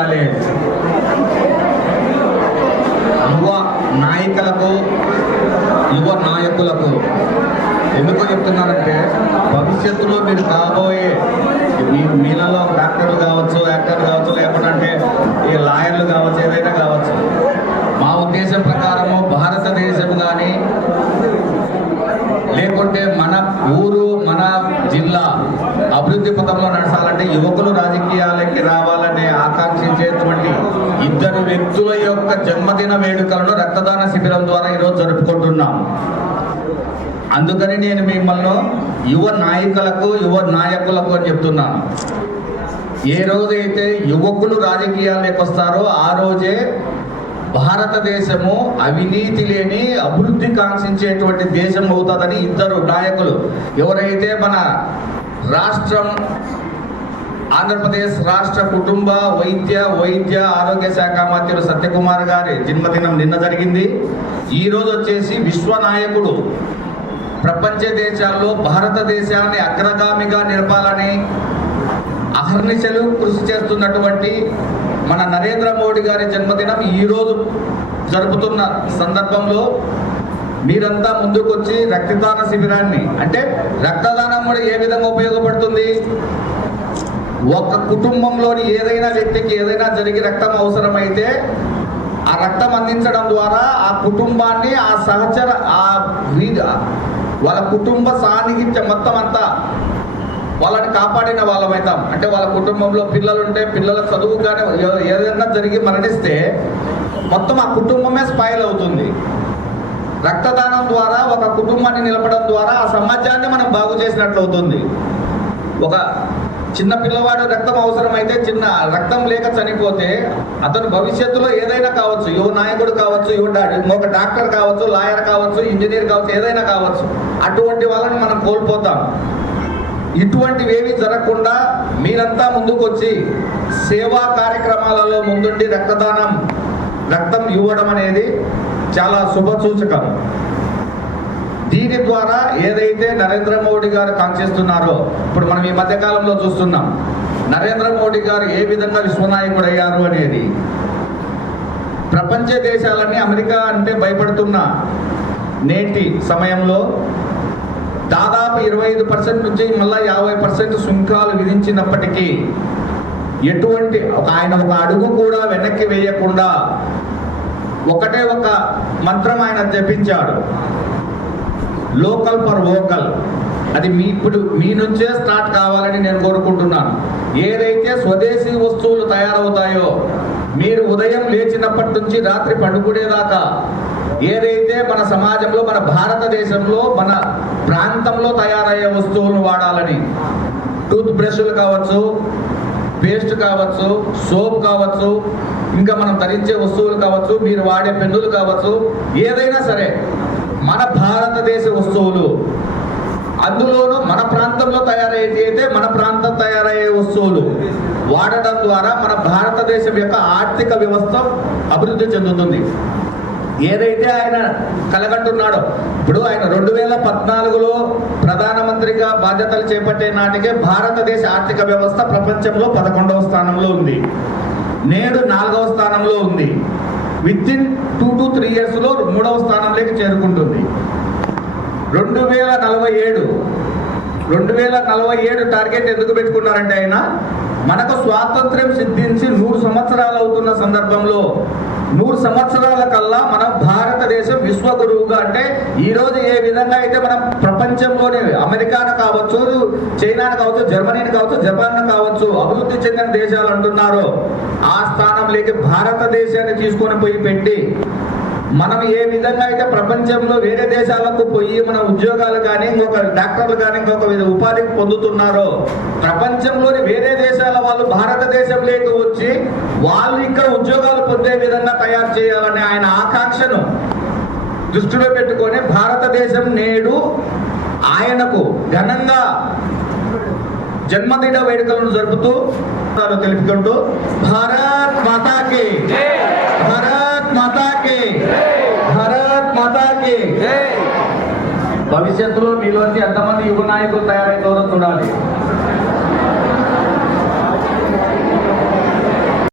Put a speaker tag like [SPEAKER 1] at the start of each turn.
[SPEAKER 1] ఉండాలి యువ నాయకులకు యువ నాయకులకు ఎందుకు చెప్తున్నారంటే భవిష్యత్తులో మీరు కాబోయే మీలలో డాక్టర్లు కావచ్చు యాక్టర్లు కావచ్చు లేకుంటే అభివృద్ధి పథంలో నడచాలంటే యువకులు రాజకీయాలకి రావాలనే ఆకాంక్షించేటువంటి ఇద్దరు వ్యక్తుల యొక్క జన్మదిన వేడుకలను రక్తదాన శిబిరం ద్వారా ఈరోజు జరుపుకుంటున్నాం. అందుకని నేను మిమ్మల్ని యువ నాయకులకు యువ నాయకులకు అని చెప్తున్నాను ఏ రోజైతే యువకులు రాజకీయాల్లోకి వస్తారో ఆ రోజే భారతదేశము అవినీతి లేని అభివృద్ధి కాంక్షించేటువంటి దేశం అవుతుందని ఇద్దరు నాయకులు. ఎవరైతే మన రాష్ట్రం ఆంధ్రప్రదేశ్ రాష్ట్ర కుటుంబ వైద్య వైద్య ఆరోగ్య శాఖ మంత్రులు సత్యకుమార్ గారి జన్మదినం నిన్న జరిగింది. ఈరోజు వచ్చేసి విశ్వ నాయకుడు ప్రపంచ దేశాల్లో భారతదేశాన్ని అగ్రగామిగా నిలపాలని అహర్నిశలు కృషి చేస్తున్నటువంటి మన నరేంద్ర మోడీ గారి జన్మదినం ఈరోజు జరుపుతున్న సందర్భంలో మీరంతా ముందుకొచ్చి రక్తదాన శిబిరాన్ని అంటే రక్తదానం కూడా ఏ విధంగా ఉపయోగపడుతుంది? ఒక కుటుంబంలోని ఏదైనా వ్యక్తికి ఏదైనా జరిగి రక్తం అవసరమైతే ఆ రక్తం అందించడం ద్వారా ఆ కుటుంబాన్ని ఆ సహచర ఆ వాళ్ళ కుటుంబ సాన్నిహిత్యం మొత్తం అంతా వాళ్ళని కాపాడిన వాళ్ళమవుతాం అంటే వాళ్ళ కుటుంబంలో పిల్లలు ఉంటే పిల్లల చదువు కానీ ఏదైనా జరిగి మరణిస్తే మొత్తం ఆ కుటుంబమే స్పాయిల్ అవుతుంది. రక్తదానం ద్వారా ఒక కుటుంబాన్ని నిలపడం ద్వారా ఆ సమాజాన్ని మనం బాగు చేసినట్లు అవుతుంది ఒక చిన్న పిల్లవాడు రక్తం అవసరమైతే చిన్న రక్తం లేక చనిపోతే అతను భవిష్యత్తులో ఏదైనా కావచ్చు యువ నాయకుడు కావచ్చు యువ ఒక డాక్టర్ కావచ్చు లాయర్ కావచ్చు ఇంజనీర్ కావచ్చు ఏదైనా కావచ్చు అటువంటి వాళ్ళని మనం కోల్పోతాం. ఇటువంటివి జరగకుండా మీరంతా ముందుకొచ్చి సేవా కార్యక్రమాలలో ముందుండి రక్తదానం రక్తం ఇవ్వడం అనేది చాలా శుభ సూచకం. దీని ద్వారా ఏదైతే నరేంద్ర మోడీ గారు కాంక్షిస్తున్నారో ఇప్పుడు మనం ఈ మధ్యకాలంలో చూస్తున్నాం నరేంద్ర మోడీ గారు ఏ విధంగా విశ్వనాయకుడు అయ్యారు అనేది. ప్రపంచ దేశాలన్నీ అమెరికా అంటే భయపడుతున్న నేటి సమయంలో దాదాపు ఇరవై ఐదు పర్సెంట్ నుంచి మళ్ళీ యాభై పర్సెంట్ సుంకాలు విధించినప్పటికీ ఎటువంటి ఒక ఆయన ఒక అడుగు కూడా వెనక్కి వేయకుండా ఒకటే ఒక మంత్రం ఆయన జపించాడు. లోకల్ ఫర్ వోకల్ అది మీ ఇప్పుడు మీ నుంచే స్టార్ట్ కావాలని నేను కోరుకుంటున్నాను. ఏదైతే స్వదేశీ వస్తువులు తయారవుతాయో మీరు ఉదయం లేచినప్పటి నుంచి రాత్రి పడుకునేదాకా ఏదైతే మన సమాజంలో మన భారతదేశంలో మన ప్రాంతంలో తయారయ్యే వస్తువులను వాడాలని టూత్ బ్రష్లు కావచ్చు పేస్ట్ కావచ్చు సోప్ కావచ్చు ఇంకా మనం ధరించే వస్తువులు కావచ్చు మీరు వాడే పెన్నులు కావచ్చు ఏదైనా సరే మన భారతదేశ వస్తువులు అందులోనూ మన ప్రాంతంలో తయారయ్యేది మన ప్రాంతం తయారయ్యే వస్తువులు వాడటం ద్వారా మన భారతదేశం యొక్క ఆర్థిక వ్యవస్థ అభివృద్ధి చెందుతుంది. ఏదైతే ఆయన కలగంటున్నాడో ఇప్పుడు ఆయన రెండు వేల పద్నాలుగులో ప్రధానమంత్రిగా బాధ్యతలు చేపట్టే నాటికే భారతదేశ ఆర్థిక వ్యవస్థ ప్రపంచంలో పదకొండవ స్థానంలో ఉంది. నేడు నాలుగవ స్థానంలో ఉంది. Within two to three ఇయర్స్లో మూడవ స్థానంలోకి చేరుకుంటుంది. రెండు వేల నలభై ఏడు. రెండు వేల నలభై ఏడు టార్గెట్ ఎందుకు పెట్టుకున్నారంటే ఆయన? మనకు స్వాతంత్ర్యం సిద్ధించి నూరు సంవత్సరాలు అవుతున్న సందర్భంలో నూరు సంవత్సరాల కల్లా మన భారతదేశం విశ్వగురువుగా అంటే ఈ రోజు ఏ విధంగా అయితే మనం ప్రపంచంలోనే అమెరికాను కావచ్చు చైనాను కావచ్చు జర్మనీని కావచ్చు జపాన్ కావచ్చు అభివృద్ధి చెందిన దేశాలు అంటున్నారో ఆ స్థానంలోకి భారతదేశాన్ని తీసుకొని పోయి పెట్టి మనం ఏ విధంగా అయితే ప్రపంచంలో వేరే దేశాలకు పోయి మన ఉద్యోగాలు కానీ ఇంకొక డాక్టర్లు కానీ ఇంకొక విధ ఉపాధి పొందుతున్నారో ప్రపంచంలోని వేరే దేశాల వాళ్ళు భారతదేశంలోకి వచ్చి వాళ్ళు ఇక్కడ ఉద్యోగాలు పొందే విధంగా తయారు చేయాలనే ఆయన ఆకాంక్షను దృష్టిలో పెట్టుకొని భారతదేశం నేడు ఆయనకు ఘనంగా జన్మదిన వేడుకలను జరుపుతూ తెలుపుకుంటూ భారత్ మాతాకి భారత్ మాతాకి భారత్ మాతాకి భవిష్యత్తులో మీలోంచి ఎంతమంది యువ నాయకులు తయారైతారో చూడాలి